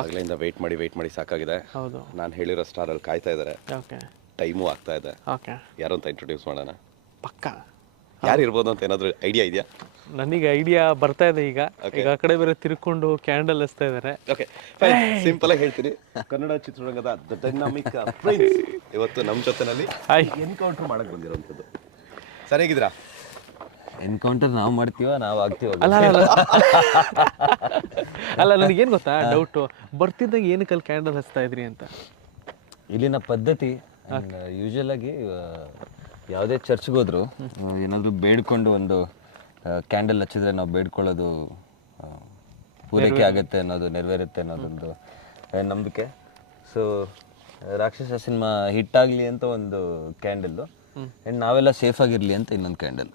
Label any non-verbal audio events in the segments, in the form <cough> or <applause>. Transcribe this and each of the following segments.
ಆಗ್ಲಿಂದ ವೇಟ್ ಮಾಡಿ ವೇಟ್ ಮಾಡಿ ಸಾಕಾಗಿದೆ. ಹೌದು. ನಾನು ಹೇಳಿರೋ ಸ್ಟಾರ್ ಅಲ್ಲಿ ಕಾಯ್ತಾ ಇದ್ದಾರೆ ಓಕೆ. ಟೈಮು ಆಗ್ತಾ ಇದೆ. ಓಕೆ. ಯಾರು ಅಂತ ಇಂಟ್ರೊಡ್ಯೂಸ್ ಮಾಡೋಣ? ಪಕ್ಕ. ಯಾರು ಇರ್ಬೋದು ಅಂತ ಏನಾದರೂ ಐಡಿಯಾ ಇದೆಯಾ? ನನಗೆ ಐಡಿಯಾ ಬರ್ತಾ ಇದೆ ಈಗ. ಈಗ ಆ ಕಡೆ ಬೇರೆ ತಿರ್ಕೊಂಡು ಕ್ಯಾಂಡಲ್ ಹಚ್ತಾ ಇದ್ದಾರೆ ಓಕೆ ಸಿಂಪಲ್ ಆಗಿ ಹೇಳ್ತೀನಿ. ಕನ್ನಡ ಚಿತ್ರರಂಗದ ದ ಡೈನಾಮಿಕ್ ಪ್ರಿನ್ಸ್ ಇವತ್ತು ನಮ್ಮ ಜೊತೆನಲ್ಲಿ ಹಾಯ್ ಎನ್ಕೌಂಟರ್ ಮಾಡಕ್ಕೆ ಬಂದಿರೋಂಥದ್ದು ಸರಿಯಾಗಿದ್ದೀರಾ ಎನ್ಕೌಂಟರ್ ನಾವು ಮಾಡ್ತೀವ ನಾವು ಆಗ್ತೀವ ಅಲ್ಲ ಅಲ್ಲ ಅಲ್ಲ. ನನಗೆ ನನಗೇನು ಗೊತ್ತಾ? ಡೌಟು ಬರ್ತಿದ್ದಾಗ ಏನಕ್ಕೆ ಅಲ್ಲಿ ಕ್ಯಾಂಡಲ್ ಹಚ್ತಾ ಇದ್ರಿ ಅಂತ? ಇಲ್ಲಿನ ಪದ್ಧತಿ ಯೂಶಲ್ ಆಗಿ ಯಾವುದೇ ಚರ್ಚ್ಗೆ ಹೋದ್ರು ಏನಾದರೂ ಬೇಡ್ಕೊಂಡು ಒಂದು ಕ್ಯಾಂಡಲ್ ಹಚ್ಚಿದ್ರೆ ನಾವು ಬೇಡ್ಕೊಳ್ಳೋದು ಪೂರೈಕೆ ಆಗುತ್ತೆ ಅನ್ನೋದು ನೆರವೇರುತ್ತೆ ಅನ್ನೋದೊಂದು ನಂಬಿಕೆ. ಸೊ ರಾಕ್ಷಸ ಸಿನಿಮಾ ಹಿಟ್ ಆಗಲಿ ಅಂತ ಒಂದು ಕ್ಯಾಂಡಲ್ಲು ಆ್ಯಂಡ್ ನಾವೆಲ್ಲ ಸೇಫ್ ಆಗಿರಲಿ ಅಂತ ಇನ್ನೊಂದು ಕ್ಯಾಂಡಲ್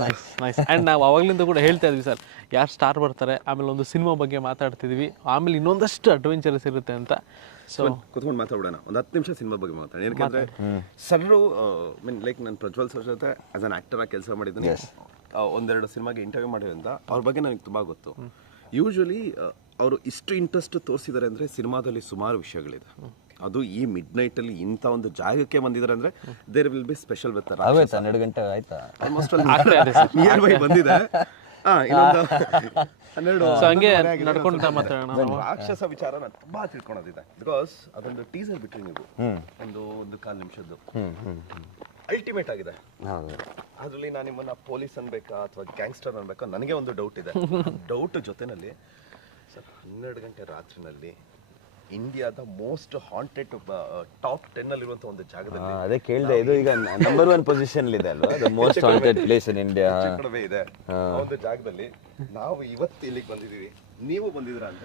ನೈಸ್ ನೈಸ್ ಆ್ಯಂಡ್ ನಾವು ಅವಾಗಲಿಂದ ಕೂಡ ಹೇಳ್ತಾ ಇದ್ವಿ ಸರ್ ಯಾರು ಸ್ಟಾರ್ ಬರ್ತಾರೆ ಆಮೇಲೆ ಒಂದು ಸಿನಿಮಾ ಬಗ್ಗೆ ಮಾತಾಡ್ತಿದ್ವಿ ಆಮೇಲೆ ಇನ್ನೊಂದಷ್ಟು ಅಡ್ವೆಂಚರಸ್ ಇರುತ್ತೆ ಅಂತ. ಸೊ ಕುತ್ಕೊಂಡು ಮಾತಾಡೋಣ ಒಂದು ಹತ್ತು ನಿಮಿಷ ಸಿನಿಮಾ ಬಗ್ಗೆ ಮಾತಾಡಿ. ಏನಕ್ಕೆ ಸರ್ರು ಮೀನ್ ಲೈಕ್ ನಾನು ಪ್ರಜ್ವಲ್ ಸರ್ ಜೊತೆ ಆಸ್ ಅನ್ ಆ್ಯಕ್ಟರ್ ಆಗಿ ಕೆಲಸ ಮಾಡಿದ್ದೀನಿ. ಒಂದೆರಡು ಸಿನಿಮಾಗೆ ಇಂಟರ್ವ್ಯೂ ಮಾಡಿದ್ರಿಂದ ಅವ್ರ ಬಗ್ಗೆ ನನಗೆ ತುಂಬ ಗೊತ್ತು. ಯೂಶ್ವಲಿ ಅವರು ಇಷ್ಟು ಇಂಟ್ರೆಸ್ಟ್ ತೋರಿಸಿದ್ದಾರೆ ಅಂದರೆ ಸಿನಿಮಾದಲ್ಲಿ ಸುಮಾರು ವಿಷಯಗಳಿದೆ. ಅದು ಈ ಮಿಡ್ ನೈಟಲ್ಲಿ ಇಂಥ ಒಂದು ಜಾಗಕ್ಕೆ ಬಂದಿದ್ದಾರೆ ಅಂದರೆ there will be special with ಹನ್ನೆರಡು ಗಂಟೆ ಆಯ್ತಾ? ಆಲ್ಮೋಸ್ಟ್ ನಿಯರ್ ಬೈ ಬಂದಿದೆ. ಹಾ ಇನ್ನೊಂದು ಹನ್ನೆರಡು ಹಂಗೆ ಮಾತಾಡೋಣ ನಾನು ರಾಕ್ಷಸ ವಿಚಾರ ನಾನು ತುಂಬಾ ತಿಳ್ಕೊಳೋದಿದೆ. ಬಿಕಾಸ್ ಅದೊಂದು ಟೀಸರ್ ಬಿಟ್ರಿ ನೀವು. ಒಂದು ಒಂದು ಕಾಲು ನಿಮಿಷದ್ದು. ಅಲ್ಟಿಮೇಟ್ ಆಗಿದೆ. ಅದರಲ್ಲಿ ನಾನು ನಿಮ್ಮನ್ನ ಪೊಲೀಸ್ ಅನ್ಬೇಕಾ ಅಥವಾ ಗ್ಯಾಂಗ್ಸ್ಟರ್ ಅನ್ಬೇಕಾ ನನಗೆ ಒಂದು ಡೌಟ್ ಇದೆ. <laughs> ಡೌಟ್ ಜೊತೆನಲ್ಲಿ ಸರ್ ಹನ್ನೆರಡು ಗಂಟೆ ರಾತ್ರಿನಲ್ಲಿ ಇಂಡಿಯಾದ ಮೋಸ್ಟ್ ಹಾಂಟೆಡ್ ಟಾಪ್ ಟೆನ್ ಅಲ್ಲಿರುವಂತ ಒಂದು ಜಾಗದಲ್ಲಿ. ಅದೇ ಕೇಳಿದೆ ಇದು ಈಗ ನಂಬರ್ ಒನ್ ಪೊಸಿಷನ್ ಇದೆ ಅಲ್ವಾ? Most haunted place in India ಕಡಿಮೆ ಇದೆ. ಒಂದು ಜಾಗದಲ್ಲಿ ನಾವು ಇವತ್ತು ಇಲ್ಲಿಗೆ ಬಂದಿದ್ದೀವಿ. ನೀವು ಬಂದಿದ್ರ ಅಂತ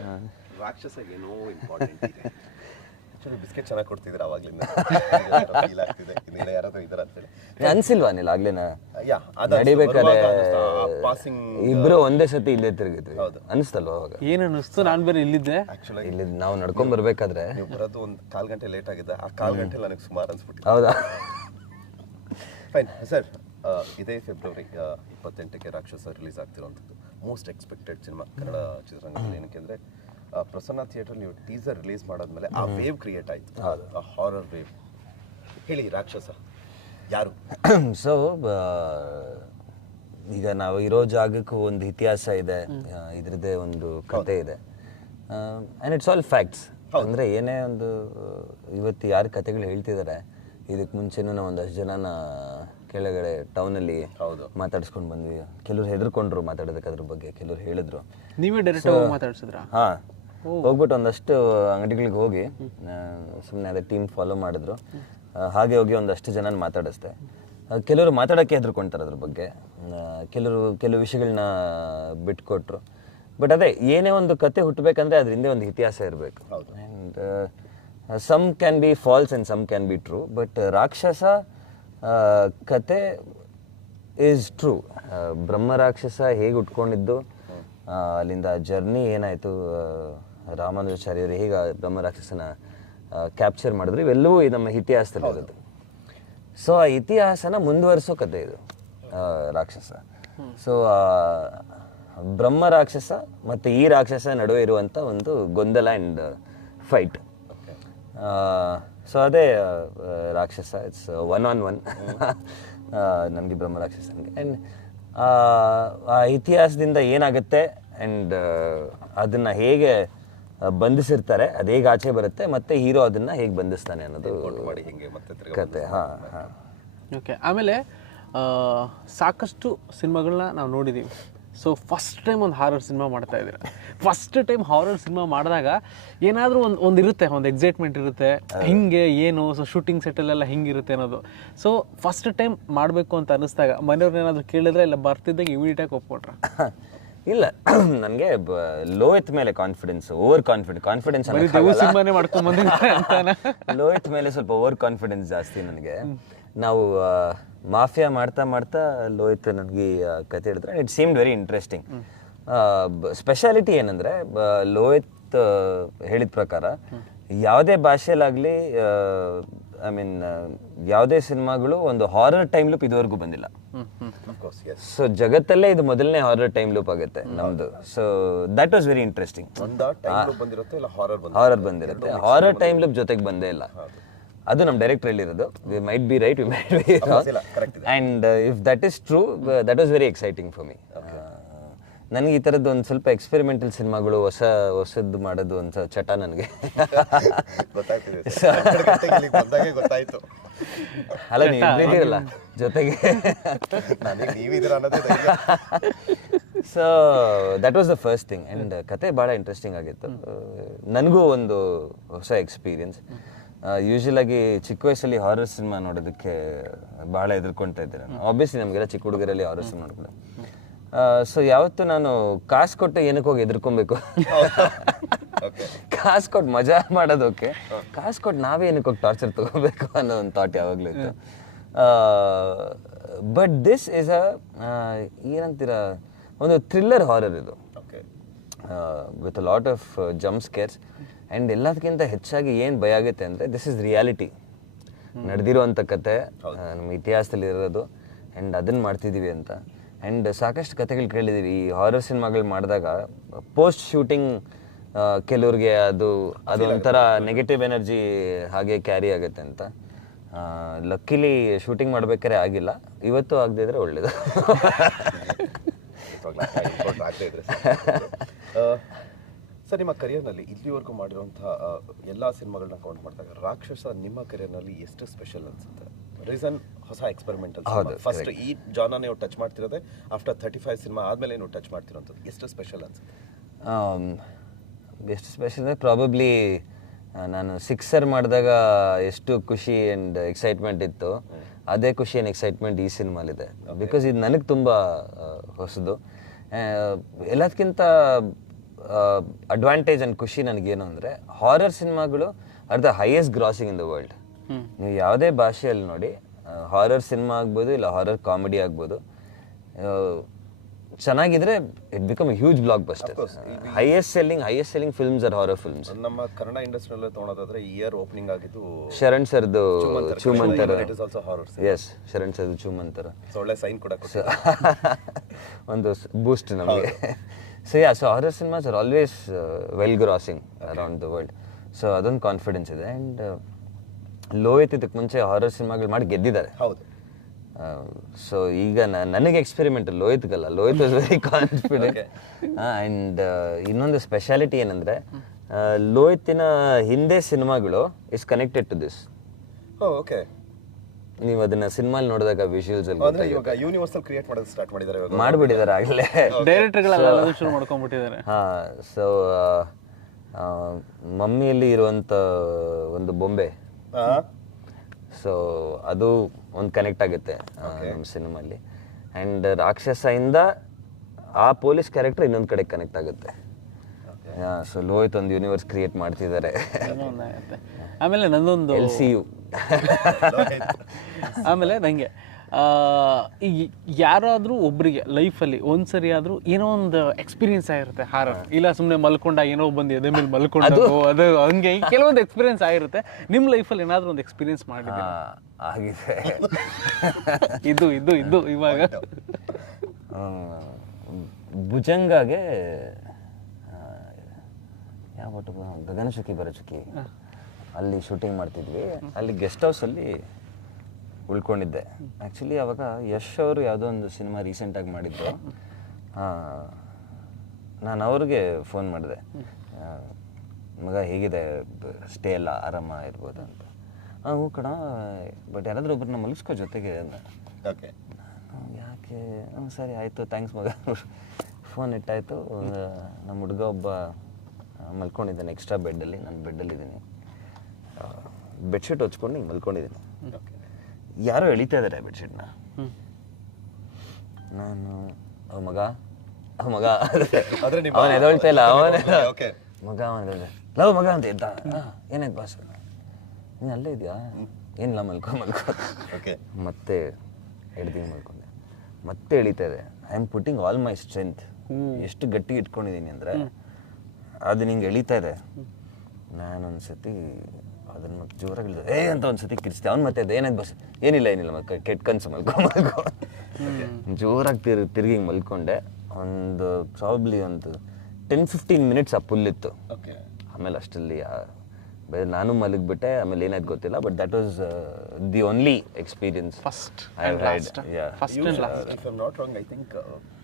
ಇಂಪಾರ್ಟೆಂಟ್ ಇದೆ. ಆಕ್ಚುಲಿ ಬಿಸ್ಕೆಟ್ ಚೆನ್ನಾಗಿ ಕೊಡ್ತಿದ್ರು ಅವಾಗ್ಲಿಂದ. <laughs> ಫೀಲ್ ಆಗ್ತಿದೆ. ಇನ್ನೇನು ಯಾರಾದ್ರೂ ಇದಾರ ಅಂತೇಳಿ ಅನ್ಸಿಲ್ವಾ ನೀಲ್ ಆಗ್ಲಿನ? ಯಾ ನಡಿಬೇಕಾದ್ರೆ ಪಾಸಿಂಗ್ ಇಬ್ರು ಒಂದೇ ಸತಿ ಇಲ್ಲೇ ತಿರುಗಿದ್ವಿ ಅನಿಸ್ತಲ್ವಾ ಅವಾಗ? ಏನು ಅನ್ನಿಸ್ತು? ನಾನು ಬೇರೆ ಇಲ್ಲಿದ್ದೆ. ಆಕ್ಚುಲಿ ಇಲ್ಲಿ ನಾವು ನಡ್ಕೊಂಡ್ ಬರ್ಬೇಕಾದ್ರೆ. ನೀವು ಬರೋದು ಒಂದು ಕಾಲ್ ಗಂಟೆ ಲೇಟ್ ಆಗಿದೆ ಆ ಕಾಲ್ ಗಂಟೆ ನನಗೆ ಸುಮಾರು ಅನ್ಸ್ಬಿಟ್ಟು ಹೌದಾ? ಫೈನ್ ಸರ್ ಇದೇ ಫೆಬ್ರವರಿ ಇಪ್ಪತ್ತೆಂಟಕ್ಕೆ ರಾಕ್ಷಸ ರಿಲೀಸ್ ಆಗ್ತಿರೋಂಥದ್ದು ಮೋಸ್ಟ್ ಎಕ್ಸ್ಪೆಕ್ಟೆಡ್ ಸಿನಿಮಾ ಕನ್ನಡ ಚಿತ್ರರಂಗದಲ್ಲಿ. ಏನಕ್ಕೆ ಅಂದರೆ ಪ್ರಸನ್ನ ಥಿಯೇಟರ್ ನೀವು ಟೀಸರ್ ರಿಲೀಸ್ ಮಾಡಾದ್ಮೇಲೆ ಆ ವೇವ್ ಕ್ರಿಯೇಟ್ ಆಯಿತು. ಆ ಹಾರರ್ ವೇವ್ ಹೇಳಿ ರಾಕ್ಷಸ ಯಾರು? <clears throat> ಸೊ ಈಗ ನಾವು ಇರೋ ಜಾಗಕ್ಕೂ ಒಂದು ಇತಿಹಾಸ ಇದೆ. ಇದ್ರದ್ದೇ ಒಂದು ಕತೆ ಇದೆ. ಆ್ಯಂಡ್ ಇಟ್ಸ್ ಆಲ್ ಫ್ಯಾಕ್ಟ್ಸ್ ಅಂದರೆ ಏನೇ ಒಂದು ಇವತ್ತು ಯಾರು ಕತೆಗಳು ಹೇಳ್ತಿದ್ದಾರೆ ಇದಕ್ಕೆ ಮುಂಚೆನೂ ನಾವು ಒಂದಷ್ಟು ಜನನ ಕೆಳಗಡೆ ಟೌನಲ್ಲಿ ಹೌದು. ಮಾತಾಡ್ಸ್ಕೊಂಡು ಬಂದ್ವಿ. ಕೆಲವ್ರು ಹೆದರ್ಕೊಂಡ್ರು ಮಾತಾಡೋದಕ್ಕೆ ಅದ್ರ ಬಗ್ಗೆ ಕೆಲವ್ರು ಹೇಳಿದ್ರು. ನೀವೇ ಡೈರೆಕ್ಟ್ ಮಾತಾಡ್ಸಿದ್ರ? ಹಾ. ಹೋಗ್ಬಿಟ್ಟು ಒಂದಷ್ಟು ಅಂಗಡಿಗಳಿಗೆ ಹೋಗಿ ಸುಮ್ಮನೆ ಅದೇ ಟೀಮ್ ಫಾಲೋ ಮಾಡಿದ್ರು. ಹಾಗೆ ಹೋಗಿ ಒಂದಷ್ಟು ಜನ ಮಾತಾಡಿಸ್ದೆ. ಕೆಲವರು ಮಾತಾಡೋಕ್ಕೆ ಹೆದರ್ಕೊಂತಾರೆ ಅದ್ರ ಬಗ್ಗೆ. ಕೆಲವರು ಕೆಲವು ವಿಷಯಗಳನ್ನ ಬಿಟ್ಕೊಟ್ರು. ಬಟ್ ಅದೇ ಏನೇ ಒಂದು ಕತೆ ಹುಟ್ಟಬೇಕಂದ್ರೆ ಅದ್ರ ಹಿಂದೆ ಒಂದು ಇತಿಹಾಸ ಇರಬೇಕು. And some can be false and some can be true but Rakshasa ಕತೆ ಈಸ್ ಟ್ರೂ ಬ್ರಹ್ಮ ರಾಕ್ಷಸ ಹೇಗೆ ಉಟ್ಕೊಂಡಿದ್ದು? ಅಲ್ಲಿಂದ ಜರ್ನಿ ಏನಾಯಿತು? ರಾಮಾನುಜಾಚಾರ್ಯರು ಹೇಗೆ ಬ್ರಹ್ಮ ರಾಕ್ಷಸನ ಕ್ಯಾಪ್ಚರ್ ಮಾಡಿದ್ರು ಇವೆಲ್ಲವೂ ನಮ್ಮ ಇತಿಹಾಸದಲ್ಲಿ ಇರೋದು ಸೊ ಆ ಇತಿಹಾಸನ ಮುಂದುವರಿಸೋ ಕತೆ ಇದು ರಾಕ್ಷಸ. ಸೊ ಬ್ರಹ್ಮ ರಾಕ್ಷಸ ಮತ್ತು ಈ ರಾಕ್ಷಸ ನಡುವೆ ಇರುವಂಥ ಒಂದು ಗೊಂದಲ ಆ್ಯಂಡ್ ಫೈಟ್ ಸೊ ಅದೇ ರಾಕ್ಷಸ ಇಟ್ಸ್ ಒನ್ ಆನ್ ಒನ್ ನನಗೆ ಬ್ರಹ್ಮ ರಾಕ್ಷಸನಿಗೆ ಆ್ಯಂಡ್ ಆ ಇತಿಹಾಸದಿಂದ ಏನಾಗುತ್ತೆ ಆ್ಯಂಡ್ ಅದನ್ನು ಹೇಗೆ ಬಂಧಿಸಿರ್ತಾರೆ ಅದು ಹೇಗೆ ಆಚೆ ಬರುತ್ತೆ ಮತ್ತೆ ಹೀರೋ ಅದನ್ನ ಹೇಗೆ ಬಂಧಿಸ್ತಾನೆ ಅನ್ನೋದು ಮಾಡಿ ಹಿಂಗೆ ಮತ್ತೆ ಕತೆ. ಹಾಂ ಹಾಂ. ಓಕೆ ಆಮೇಲೆ ಆ, ಸಾಕಷ್ಟು ಸಿನಿಮಾಗಳನ್ನ ನಾವು ನೋಡಿದ್ದೀವಿ ಸೊ ಫಸ್ಟ್ ಟೈಮ್ ಒಂದು ಹಾರರ್ ಸಿನಿಮಾ ಮಾಡ್ತಾ ಇದ್ದೀರಾ? ಫಸ್ಟ್ ಟೈಮ್ ಹಾರರ್ ಸಿನಿಮಾ ಮಾಡಿದಾಗ ಏನಾದರೂ ಒಂದು ಒಂದು ಇರುತ್ತೆ ಒಂದು ಎಕ್ಸೈಟ್ಮೆಂಟ್ ಇರುತ್ತೆ. ಹಿಂಗೆ ಏನು ಸೊ ಶೂಟಿಂಗ್ ಸೆಟಲ್ಲೆಲ್ಲ ಹಿಂಗಿರುತ್ತೆ ಅನ್ನೋದು. ಸೊ ಫಸ್ಟ್ ಟೈಮ್ ಮಾಡಬೇಕು ಅಂತ ಅನ್ನಿಸ್ದಾಗ ಮನೆಯವ್ರನ್ನ ಏನಾದರೂ ಕೇಳಿದ್ರೆ ಇಲ್ಲ ಬರ್ತಿದ್ದಾಗ ಇಮಿಡಿಯೇಟಾಗಿ ಒಪ್ಕೊಟ್ರ? <laughs> ಇಲ್ಲ <clears throat> ನನಗೆ ಲೋಯತ್ ಮೇಲೆ ಕಾನ್ಫಿಡೆನ್ಸ್ ಓವರ್ ಕಾನ್ಫಿಡೆನ್ಸ್ ಕಾನ್ಫಿಡೆನ್ಸ್ ಅಂತಾನ. ಲೋಯತ್ ಮೇಲೆ ಸ್ವಲ್ಪ ಓವರ್ ಕಾನ್ಫಿಡೆನ್ಸ್ ಜಾಸ್ತಿ ನನಗೆ. ನಾವು ಮಾಫಿಯಾ ಮಾಡ್ತಾ ಮಾಡ್ತಾ ಲೋಹಿತ್ ನನಗೆ ಈ, ಆ, ಕತೆ ಹೇಳಿದ್ರೆ it seemed very interesting speciality ಏನಂದ್ರೆ ಬ- ಲೋಹಿತ್ ಹೇಳಿದ ಪ್ರಕಾರ ಯಾವುದೇ ಭಾಷೆಲಾಗಲಿ ಐ ಮೀನ್ ಯಾವುದೇ ಸಿನಿಮಾಗಳು ಒಂದು ಹಾರರ್ ಟೈಮ್ ಲೂಪ್ ಇದುವರೆಗೂ ಬಂದಿಲ್ಲ. ಸೊ ಜಗತ್ತಲ್ಲೇ ಇದು ಮೊದಲನೇ ಹಾರರ್ ಟೈಮ್ ಲೂಪ್ ಆಗುತ್ತೆ ನಮ್ದು. So that was very interesting horror ಬಂದಿರುತ್ತೆ ಹಾರರ್ ಟೈಮ್ ಲೂಪ್ ಜೊತೆಗೆ ಬಂದೇ ಇಲ್ಲ. ಅದು ನಮ್ಮ ಡೈರೆಕ್ಟರ್ ಹೇಳಿರೋದು. We might be right we might be and if that is true that was very exciting for me ನನಗೆ ಈ ಥರದ್ದು ಒಂದು ಸ್ವಲ್ಪ ಎಕ್ಸ್ಪೆರಿಮೆಂಟಲ್ ಸಿನಿಮಾಗಳು ಹೊಸ ಹೊಸದ್ದು ಮಾಡೋದು ಒಂದು ಚಟ ನನಗೆ. ಗೊತ್ತಾಯ್ತು ಅಲ್ಲ ನೀವು ಇದ್ದೀರಲ್ಲ ಜೊತೆಗೆ. So that was the first thing and ಕತೆ ಭಾಳ ಇಂಟ್ರೆಸ್ಟಿಂಗ್ ಆಗಿತ್ತು. ನನಗೂ ಒಂದು ಹೊಸ ಎಕ್ಸ್ಪೀರಿಯನ್ಸ್ ಯೂಶಲ್ ಆಗಿ ಚಿಕ್ಕ ವಯಸ್ಸಲ್ಲಿ ಹಾರರ್ ಸಿನಿಮಾ ನೋಡೋದಕ್ಕೆ ಭಾಳ ಎದುರ್ಕೊಳ್ತಾ ಇದ್ದೆ ನಾನು. ಆಬ್ವಿಯಸ್ಲಿ ನಮಗೆಲ್ಲ ಚಿಕ್ಕ ಹುಡುಗರಲ್ಲಿ ಹಾರರ್ ಸಿನಿಮಾ ನೋಡ್ಕೊಂಡು ಸೊ ಯಾವತ್ತು ನಾನು ಕಾಸು ಕೊಟ್ಟು ಏನಕ್ಕೆ ಹೋಗಿ ಎದುರ್ಕೊಬೇಕು. ಕಾಸು ಕೊಟ್ಟು ಮಜಾ ಮಾಡೋದಕ್ಕೆ ಕಾಸು ಕೊಟ್ಟು ನಾವೇ ಏನಕ್ಕೆ ಹೋಗಿ ಟಾರ್ಚರ್ ತಗೋಬೇಕು ಅನ್ನೋ ಒಂದು ಥಾಟ್ ಯಾವಾಗಲೂ ಇತ್ತು. ಬಟ್ ದಿಸ್ ಇಸ್ ಅ ಏನಂತೀರ ಒಂದು ಥ್ರಿಲ್ಲರ್ ಹಾರರ್ ಇದು. With with lot of jump scares and ಎಲ್ಲದಕ್ಕಿಂತ ಹೆಚ್ಚಾಗಿ ಏನು ಭಯ ಆಗುತ್ತೆ ಅಂದರೆ ದಿಸ್ ಇಸ್ ರಿಯಾಲಿಟಿ ನಡೆದಿರುವಂಥ ಕತೆ ನಮ್ಮ ಇತಿಹಾಸದಲ್ಲಿ ಇರೋದು ಆ್ಯಂಡ್ ಅದನ್ನು ಮಾಡ್ತಿದ್ದೀವಿ ಅಂತ. ಆ್ಯಂಡ್ ಸಾಕಷ್ಟು ಕಥೆಗಳು ಕೇಳಿದ್ದೀವಿ ಈ ಹಾರರ್ ಸಿನಿಮಾಗಳು ಮಾಡಿದಾಗ ಪೋಸ್ಟ್ ಶೂಟಿಂಗ್ ಕೆಲವ್ರಿಗೆ ಅದು ಅದು ಒಂಥರ ನೆಗೆಟಿವ್ ಎನರ್ಜಿ ಹಾಗೆ ಕ್ಯಾರಿ ಆಗುತ್ತೆ ಅಂತ. ಲಕ್ಕಿಲಿ ಶೂಟಿಂಗ್ ಮಾಡ್ಬೇಕಾದ್ರೆ ಆಗಿಲ್ಲ. ಇವತ್ತು ಆಗದಿದ್ರೆ ಒಳ್ಳೇದು. <laughs> ಸರ್ ನಿಮ್ಮ ಕರಿಯರ್ನಲ್ಲಿ ಇಲ್ಲಿವರೆಗೂ ಮಾಡಿರುವಂತಹ ಎಲ್ಲ ಸಿನಿಮಾಗಳನ್ನ ಕೌಂಟ್ ಮಾಡಿದಾಗ ರಾಕ್ಷಸ ನಿಮ್ಮ ಕರಿಯರ್ನಲ್ಲಿ ಎಷ್ಟು ಸ್ಪೆಷಲ್ ಅನ್ಸುತ್ತೆ? ರೀಸನ್ ಹೊಸ ಎಕ್ಸ್ಪೆರಿಮೆಂಟಲ್ ಫಸ್ಟ್ ಈ ಜಾನ ನೀವು ಟಚ್ ಮಾಡ್ತಿರೋದೆ ಆಫ್ಟರ್ ತರ್ಟಿ ಫೈವ್ ಸಿನಿಮಾ ಆದ್ಮೇಲೆ ನೀವು ಟಚ್ ಮಾಡ್ತಿರೋದು ಎಷ್ಟು ಸ್ಪೆಷಲ್ ಅನ್ಸುತ್ತೆ? ಬೆಸ್ಟ್ ಎಷ್ಟು ಸ್ಪೆಷಲ್ ಅಂದರೆ ಪ್ರಾಬಬ್ಲಿ ನಾನು ಸಿಕ್ಸರ್ ಮಾಡಿದಾಗ ಎಷ್ಟು ಖುಷಿ ಆ್ಯಂಡ್ ಎಕ್ಸೈಟ್ಮೆಂಟ್ ಇತ್ತು. ಅದೇ ಖುಷಿ ಆ್ಯಂಡ್ ಎಕ್ಸೈಟ್ಮೆಂಟ್ ಈ ಸಿನಿಮಾಲಿದೆ. ಬಿಕಾಸ್ ಇದು ನನಗೆ ತುಂಬ ಹೊಸದು. ಎಲ್ಲದಕ್ಕಿಂತ ಅಡ್ವಾಂಟೇಜ್ ಆ್ಯಂಡ್ ಖುಷಿ ನನಗೇನು ಅಂದರೆ ಹಾರರ್ ಸಿನಿಮಾಗಳು are the highest grossing in the world ನೀವು ಯಾವುದೇ ಭಾಷೆಯಲ್ಲಿ ನೋಡಿ ಹಾರರ್ ಸಿನಿಮಾ ಆಗ್ಬೋದು ಇಲ್ಲ ಹಾರರ್ ಕಾಮಿಡಿ ಆಗ್ಬೋದು ಚೆನ್ನಾಗಿದ್ರೆ it become huge blockbuster highest selling highest selling films are horror films ನಮ್ಮ ಕನ್ನಡ ಇಂಡಸ್ಟ್ರಿಯಲ್ಲಿ ತೊಗೊಳೋದಾದ್ರೆ ಇಯರ್ ಓಪನಿಂಗ್ ಆಗಿದ್ದು ಶರಣ್ ಸರ್ದು ಚೂಮಂತರ ಎಸ್ ಶರಣ್ ಸರ್ದು ಚೂಮಂತರ ಸೊ ಒಳ್ಳೆ ಸೈನ್ ಕೂಡ <laughs> ಒಂದು ಬೂಸ್ಟ್ ನಮಗೆ. So yeah so horror cinemas are always well grossing around the world so ಅದೊಂದು ಕಾನ್ಫಿಡೆನ್ಸ್ ಇದೆ. ಆ್ಯಂಡ್ ಲೋಹಿತ್ ಇದಕ್ಕೆ ಮುಂಚೆ ಹಾರರ್ ಸಿನಿಮಾಗಳು ಮಾಡಿ ಗೆದ್ದಿದ್ದಾರೆ. ಹೌದು. ಸೊ ಈಗ ನ- ನನಗೆ experiment ಲೋಹಿತ್ಗಲ್ಲ Lohith was very confident and ಇನ್ನೊಂದು ಸ್ಪೆಷಾಲಿಟಿ ಏನಂದರೆ ಲೋಹಿತಿನ ಹಿಂದೆ ಸಿನಿಮಾಗಳು is connected to this okay ನೀವು ಅದನ್ನ ಸಿನಿಮಾಲ್ ನೋಡಿದಾಗ ವಿಜುವಲ್ಸ್ ಅಲ್ಲಿ ಯೂನಿವರ್ಸಲ್ ಕ್ರಿಯೇಟ್ ಮಾಡೋದು ಸ್ಟಾರ್ಟ್ ಮಾಡಿದ್ದಾರೆ ಮಾಡ್ಬಿಟ್ಟಿದ್ದಾರೆ ಆಗಲೇ. ಡೈರೆಕ್ಟರ್ಗಳೆಲ್ಲ ಶುರು ಮಾಡ್ಕೊಂಡ್ಬಿಟ್ಟಿದ್ದಾರೆ. ಹಾ ಸೊ ಮಮ್ಮಿಯಲ್ಲಿ ಇರುವಂತ ಒಂದು ಬೊಂಬೆ? ಸೊ ಅದು ಒಂದು ಕನೆಕ್ಟ್ ಆಗುತ್ತೆ ನಮ್ಮ ಸಿನಿಮಾಲಿ ಆ್ಯಂಡ್ ಇಂದ ಆ ಪೊಲೀಸ್ ಕ್ಯಾರೆಕ್ಟರ್ ಇನ್ನೊಂದು ಕಡೆ ಕನೆಕ್ಟ್ ಆಗುತ್ತೆ. ಸೊ ಲೋಹಿತ್ ಒಂದು ಯೂನಿವರ್ಸ್ ಕ್ರಿಯೇಟ್ ಮಾಡ್ತಿದ್ದಾರೆ. ಆಮೇಲೆ ನಂದೊಂದು ಎಲ್ ಸಿ ಯು ಆಮೇಲೆ ನಂಗೆ. ಆ, ಈಗ ಯಾರಾದರೂ ಒಬ್ಬರಿಗೆ ಲೈಫಲ್ಲಿ ಒಂದ್ಸರಿ ಆದರೂ ಏನೋ ಒಂದು ಎಕ್ಸ್ಪೀರಿಯನ್ಸ್ ಆಗಿರುತ್ತೆ ಹಾರ ಇಲ್ಲ ಸುಮ್ಮನೆ ಮಲ್ಕೊಂಡ ಏನೋ ಬಂದು ಎದೆ ಮೇಲೆ ಮಲ್ಕೊಂಡು ಅದು. ಹಂಗೆ ಕೆಲವೊಂದು ಎಕ್ಸ್ಪೀರಿಯನ್ಸ್ ಆಗಿರುತ್ತೆ. ನಿಮ್ಮ ಲೈಫಲ್ಲಿ ಏನಾದರೂ ಒಂದು ಎಕ್ಸ್ಪೀರಿಯನ್ಸ್ ಮಾಡಿದ್ರೆ ಆಗಿದೆ. ಇದು ಇದು ಇದು ಇವಾಗ. ಭುಜಂಗಾಗೆ ಯಾವ ಗಗನಚುಕ್ಕಿ ಬರಚುಕ್ಕಿ ಅಲ್ಲಿ ಶೂಟಿಂಗ್ ಮಾಡ್ತಿದ್ವಿ. ಅಲ್ಲಿ ಗೆಸ್ಟ್ ಹೌಸಲ್ಲಿ ಉಳ್ಕೊಂಡಿದ್ದೆ. ಆ್ಯಕ್ಚುಲಿ ಅವಾಗ ಯಶ್ ಅವರು ಯಾವುದೋ ಒಂದು ಸಿನಿಮಾ ರೀಸೆಂಟಾಗಿ ಮಾಡಿದ್ದು. ನಾನು ಅವ್ರಿಗೆ ಫೋನ್ ಮಾಡಿದೆ. ಮಗ ಹೇಗಿದೆ? ಸ್ಟೇ ಎಲ್ಲ ಆರಾಮ ಇರ್ಬೋದು ಅಂತ. ಹಾಂ ಹ್ಞೂ ಕಣ ಬಟ್ ಯಾರಾದರೂ ಒಬ್ರನ್ನ ಮಲಗಿಸ್ಕೋ ಜೊತೆಗೆ ಅಂತ ಓಕೆ ಯಾಕೆ? ಹ್ಞೂ ಸರಿ ಆಯಿತು ಥ್ಯಾಂಕ್ಸ್ ಮಗ. ಫೋನ್ ಇಟ್ಟಾಯಿತು. ನಮ್ಮ ಹುಡುಗ ಒಬ್ಬ ಮಲ್ಕೊಂಡಿದ್ದಾನೆ. ಎಕ್ಸ್ಟ್ರಾ ಬೆಡ್ಡಲ್ಲಿ ನಾನು ಬೆಡ್ಡಲ್ಲಿದ್ದೀನಿ ಬೆಡ್ಶೀಟ್ ಹೊಚ್ಕೊಂಡು ಹಿಂಗೆ ಮಲ್ಕೊಂಡಿದ್ದೀನಿ. ಓಕೆ ಯಾರೋ ಎಳಿತಾ ಇದ್ದಾರೆ ಬೆಡ್ಶೀಟ್ನ. ನಾನು ಅವ ಮಗ? ಅವ ಮಗ. ಅವನ ಎದೊಳ್ತಾ ಇಲ್ಲ ಅವನ ಓಕೆ ಮಗ ಅವನ ಲವ್ ಮಗ ಅಂತ ಇದ್ದ? ಏನಾಯ್ತು ಬಾಸ್ ನೀನು ಅಲ್ಲೇ ಇದೆಯಾ? ಏನಿಲ್ಲ ಮಲ್ಕೊ ಮಲ್ಕೊ. ಓಕೆ ಮತ್ತೆ ಹಿಡ್ದಿಂಗ್ ಮಲ್ಕೊಂಡೆ. ಮತ್ತೆ ಎಳಿತಾ ಇದೆ. I am putting all my strength ಎಷ್ಟು ಗಟ್ಟಿ ಇಟ್ಕೊಂಡಿದ್ದೀನಿ ಅಂದರೆ ಅದು ನಿಂಗೆ ಎಳಿತಾ ಇದೆ. ನಾನೊಂದು ಒಂದ್ಸತಿ ಅದನ್ನ ಮತ್ತೆ ಜೋರಾಗಿ ಏ ಅಂತ ಒಂದ್ಸತಿ ಕಿರಿಸ್ತೆ ಅವ್ನು ಮತ್ತೆ ಅದು ಏನಾಯ್ತು ಬಸ್ ಏನಿಲ್ಲ ಏನಿಲ್ಲ ಮತ್ತೆ ಕೆಟ್ಟ ಕನ್ಸು ಮಲ್ಕೊ ಮಲ್ಕೊ. ಜೋರಾಗಿ ತಿರ್ ತಿರುಗಿ ಮಲ್ಕೊಂಡೆ. ಒಂದು ಪ್ರಾಬ್ಲಿ ಒಂದು ಟೆನ್ ಫಿಫ್ಟೀನ್ ಮಿನಿಟ್ಸ್ ಆ ಫುಲ್ ಇತ್ತು. ಓಕೆ ಆಮೇಲೆ ಅಷ್ಟಲ್ಲಿ ನಾನು ಮಲಗಿಬಿಟ್ಟೆ. ಆಮೇಲೆ ಏನಾಯ್ತು ಗೊತ್ತಿಲ್ಲ but that was the only experience first and last first and last if am not wrong I think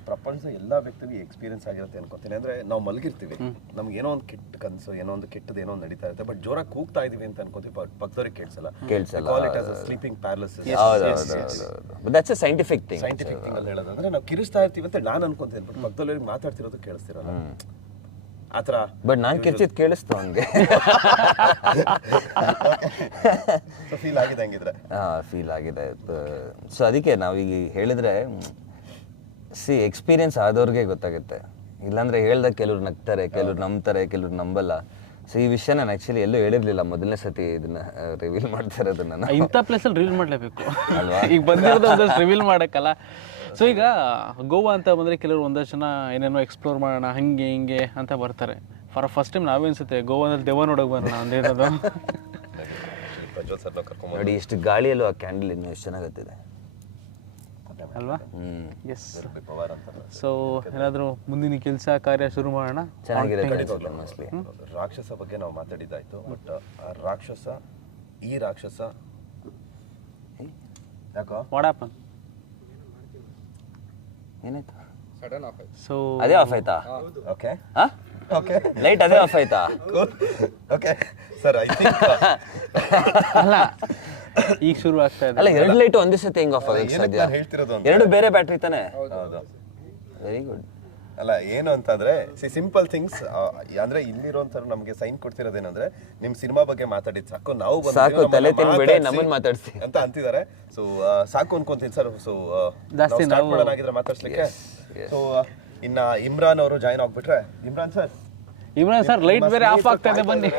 ಪ್ರಪಂಚದ ಎಲ್ಲ ವ್ಯಕ್ತಿಗೂ ಎಕ್ಸ್ಪೀರಿಯನ್ಸ್ ಆಗಿರುತ್ತೆ ಅನ್ಕೋತೀನಿ. ಅಂದ್ರೆ ನಾವು ಮಲಗಿರ್ತೀವಿ. ನಮ್ಗೆ ಏನೋ ಒಂದು ಕೆಟ್ಟ ಕನಸು ಏನೋ ಒಂದು ಕೆಟ್ಟದ ಏನೋ ಒಂದು ನಡೀತಾ ಇರುತ್ತೆ. ಬಟ್ ಜೋರಾಗಿ ಕೂಗ್ತಾ ಇದೀವಿ ಅಂತ ಅನ್ಕೋತೀವಿ. ಬಟ್ ಪಕ್ಕದವ್ರಿಗೆ ಕೇಳಿಸಲ್ಲ. ಕೇಳ್ಸಲ್ಲ. Call it as sleeping paralysis that's a scientific thing scientific thing ಅಲ್ಲಿ ಹೇಳೋದಂದ್ರೆ ನಾವು ಕಿರಿಸ್ತಾ ಇರ್ತೀವಿ ಅಂತ ನಾನು ಅನ್ಕೊಂತೀನಿ. ಬಟ್ ಪಕ್ಕದವ್ರಿಗೆ ಮಾತಾಡ್ತಿರೋದು ಕೇಳಿಸ್ತಿರಲ್ಲ. ಆತರ ಬಟ್ ನಾನು ಕಿರ್ಚಿದ್ ಕೇಳಿಸ್ತು ಹಂಗೆ ಫೀಲ್ ಆಗಿದೆ ಹಂಗಿದ್ರೆ. ಫೀಲ್ ಆಗಿದೆ. ಸೊ ಅದಕ್ಕೆ ನಾವೀಗ ಹೇಳಿದ್ರೆ ಸಿ ಎಕ್ಸ್ಪೀರಿಯನ್ಸ್ ಆದವ್ರಿಗೆ ಗೊತ್ತಾಗುತ್ತೆ. ಇಲ್ಲಾಂದ್ರೆ ಹೇಳ್ದಾಗ ಕೆಲವ್ರು ನಗ್ತಾರೆ ಕೆಲವ್ರು ನಂಬ್ತಾರೆ ಕೆಲವ್ರು ನಂಬಲ್ಲ. ಸೊ ಈ ವಿಷಯ ನಾನು ಆಕ್ಚುಲಿ ಎಲ್ಲೂ ಹೇಳಿರ್ಲಿಲ್ಲ. ಮೊದಲನೇ ಸತಿ ಇದನ್ನ ರಿವೀಲ್ ಮಾಡ್ತಾ ಇರೋದು ನಾನು. ಇಂಥ ಪ್ಲೇಸಲ್ಲಿ ರಿವೀಲ್ ಮಾಡಲೇಬೇಕು. ಈಗ ಬಂದಿರೋದು ಒಂದಷ್ಟು ರಿವೀಲ್ ಮಾಡೋಕ್ಕಲ್ಲ. ಸೊ ಈಗ ಗೋವಾ ಅಂತ ಬಂದರೆ ಕೆಲವರು ಒಂದಷ್ಟು ಜನ ಏನೇನೋ ಎಕ್ಸ್ಪ್ಲೋರ್ ಮಾಡೋಣ ಹಂಗೆ ಹಿಂಗೆ ಅಂತ ಬರ್ತಾರೆ. ಫಾರ್ ಫಸ್ಟ್ ಟೈಮ್ ನಾವೇ ಅನ್ಸುತ್ತೆ ಗೋವಾದಲ್ಲಿ ದೆವ್ವ ನೋಡೋಕೆ ಬರೋಣ ಕರ್ಕೊಂಡ್ <laughs> ನೋಡಿ ಇಷ್ಟು ಗಾಳಿಯಲ್ಲೂ ಆ ಕ್ಯಾಂಡಲ್ ಇನ್ನೂ ಎಷ್ಟು ಚೆನ್ನಾಗತ್ತಿದೆ ಅಲ್ವಾ? ಎಸ್ ಸೊ ಏನಾದರೂ ಮುಂದಿನ ಕೆಲಸ ಕಾರ್ಯ ಶುರು ಮಾಡೋಣ? ಚೆನ್ನಾಗಿರುತ್ತೆ ಮೋಸ್ಟ್ಲಿ ರಾಕ್ಷಸ ಬಗ್ಗೆ ನಾವು ಮಾತಾಡಿದ್ದಾಯ್ತು ಬಟ್ ಆ ರಾಕ್ಷಸ ಈ ರಾಕ್ಷಸ ಯಾಕೋ? ವಾಡಾಪನ್ ಏನಾಯ್ತು? ಸೊ ಅದೇ ಆಫ್ ಆಯ್ತಾ? ಓಕೆ ಹಾ? ಓಕೆ ಲೈಟ್ ಅದೇ ಆಫ್ ಆಯ್ತಾ? ಓಕೆ ಸರ್ ಐ ಥಿಂಕ್ ಅಲ್ಲ ಈಗ ಶುರು ಆಗ್ತಾ ಇದೆ. ಅಲ್ಲ ಎರಡು ಲೈಟ್ ಒಂದೇ ಸತಿ ಹೆಂಗ್ ಆಫ್ ಆಗಕ್ಕೆ ಸಾಧ್ಯ ನಾನು ಹೇಳ್ತಿರೋದು ಅಂತ ಎರಡು ಬೇರೆ ಬ್ಯಾಟ್ರಿ ತಾನೆ? ಹೌದು ವೆರಿ ಗುಡ್ ಅಲ್ಲ ಏನು ಅಂತಂದ್ರೆ ಸಿ ಸಿಂಪಲ್ ಥಿಂಗ್ಸ್ ಅಂದ್ರೆ ಇಲ್ಲಿರೋಂಥ ನಮಗೆ ಸೈನ್ ಕೊಡ್ತಿರೋದೇನಂದ್ರೆ ನಿಮ್ ಸಿನಿಮಾ ಬಗ್ಗೆ ಮಾತಾಡಿದ್ ಸಾಕು ನಾವು ಸಾಕು, ನಮ್ಮನ್ನ ತಲೆ ತಿನ್ಬೇಡಿ, ಮಾತಾಡ್ಸಿ ನಮ್ಮನ್ನ ಮಾತಾಡ್ಸಿ. ಅಂತ ಅಂತಿದ್ದಾರೆ. ಸೊ ಸಾಕು ಅನ್ಕೊಂತೀನಿ ಸರ್. ಸೊ ಜಾಸ್ತಿ ನಾವು- ಮಾಡೋಣಾಗಿದ್ರೆ ಮಾತಾಡ್ಸ್ಲಿಕ್ಕೆ. ಸೊ ಇನ್ನ ಇಮ್ರಾನ್ ಅವರು ಜಾಯ್ನ್ ಆಗ್ಬಿಟ್ರೆ Imran sir. Imran sir light ಬೇರೆ ಆಫ್ ಆಗ್ತಾ ಇದೆ ಬನ್ನಿ.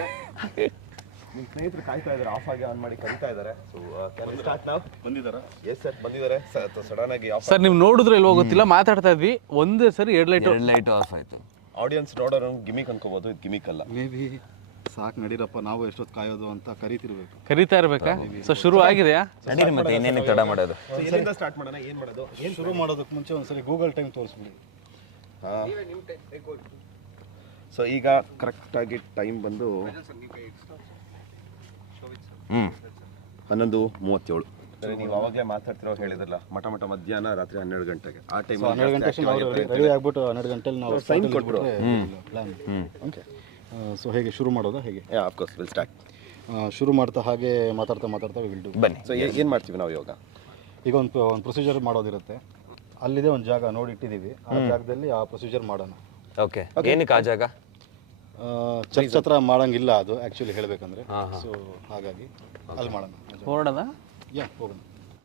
ನಿಮ್ ಸ್ನೇಹಿತರು ಕಾಯ್ತಾ ಇದ್ದಾರೆ ಆಫ್ ಆಗಿ ಆನ್ ಮಾಡಿ ಕಲಿತಾ ಇದ್ದಾರೆ. ಸೊ ಸ್ಟಾರ್ಟ್ ನಾವು ಬಂದಿದ್ದಾರೆ? ಎಸ್ ಸರ್ ಬಂದಿದ್ದಾರೆ. ಸಡನ್ ಆಗಿ ಆಫ್ ಸರ್ ನೀವು ನೋಡಿದ್ರೆ ಇಲ್ವೋ ಗೊತ್ತಿಲ್ಲ ಮಾತಾಡ್ತಾ ಇದ್ವಿ ಒಂದೇ ಸರಿ ಎರಡು ಲೈಟ್ ಎರಡು ಲೈಟ್ ಆಫ್ ಆಯ್ತು. ಆಡಿಯನ್ಸ್ ನೋಡೋರು ಗಿಮಿಕ್ ಅನ್ಕೋಬಹುದು ಇದು ಗಿಮಿಕ್ ಅಲ್ಲ. ಮೇ ಬಿ ಸಾಕು ನಡೀರಪ್ಪ ನಾವು ಎಷ್ಟೊತ್ತು ಕಾಯೋದು ಅಂತ ಕರಿತಿರ್ಬೇಕು. ಕರಿತಾ ಇರ್ಬೇಕಾ? ಸೊ ಶುರು ಆಗಿದೆಯಾ ನಡೀರಿ ಮತ್ತೆ ಇನ್ನೇನು ತಡ ಮಾಡೋದು? ಎಲ್ಲಿಂದ ಸ್ಟಾರ್ಟ್ ಮಾಡೋಣ ಏನು ಮಾಡೋದು? ಏನು ಶುರು ಮಾಡೋದಕ್ಕೆ ಮುಂಚೆ ಒಂದ್ಸರಿ ಗೂಗಲ್ ಟೈಮ್ ತೋರಿಸ್ಬಿಡಿ. ಸೊ ಈಗ ಕರೆಕ್ಟಾಗಿ ಟೈಮ್ ಬಂದು ಹ್ಮ್ ಹನ್ನೊಂದು ಮೂವತ್ತೇಳು. ನೀವು ಅವಾಗಲೇ ಮಾತಾಡ್ತಿರೋ ಹೇಳಿದ್ರಲ್ಲ ಮಠ ಮಠ ಮಧ್ಯಾಹ್ನ ರಾತ್ರಿ ಹನ್ನೆರಡು ಗಂಟೆಗೆ. ಆ ಟೈಮ್ ಹನ್ನೆರಡು ಗಂಟೆ ರೆಡಿ ಆಗ್ಬಿಟ್ಟು ಹನ್ನೆರಡು ಗಂಟೆಲಿ ನಾವು ಸೈನ್ ಕೊಟ್ಬಿಡು. ಪ್ಲಾನ್ ಓಕೆ ಸೊ ಹೇಗೆ ಶುರು ಮಾಡೋದಾ ಹೇಗೆ? ಆಫ್ಕೋರ್ಸ್ ವಿಲ್ ಸ್ಟಾರ್ಟ್ ಶುರು ಮಾಡ್ತಾ ಹಾಗೆ ಮಾತಾಡ್ತಾ ಮಾತಾಡ್ತಾ ವಿಲ್ ಡು ಬನ್ನಿ. ಸೊ ಏನು ಮಾಡ್ತೀವಿ ನಾವು ಯೋಗ ಈಗ ಒಂದು ಒಂದು ಪ್ರೊಸೀಜರ್ ಮಾಡೋದಿರುತ್ತೆ. ಅಲ್ಲಿದೆ ಒಂದು ಜಾಗ ನೋಡಿ ಇಟ್ಟಿದ್ದೀವಿ. ಆ ಜಾಗದಲ್ಲಿ ಆ ಪ್ರೊಸೀಜರ್ ಮಾಡೋಣ. ಓಕೆ ಏನಕ್ಕೆ ಆ ಜಾಗ? ಚರ್ಚ್ ಹತ್ರ ಮಾಡಂಗಿಲ್ಲ ಅದು ಆ್ಯಕ್ಚುಲಿ ಹೇಳಬೇಕಂದ್ರೆ. ಸೊ ಹಾಗಾಗಿ ಅಲ್ಲಿ ಮಾಡೋಣ. ಹೊರಡದ ಯಾ ಹೋಗೋಣ.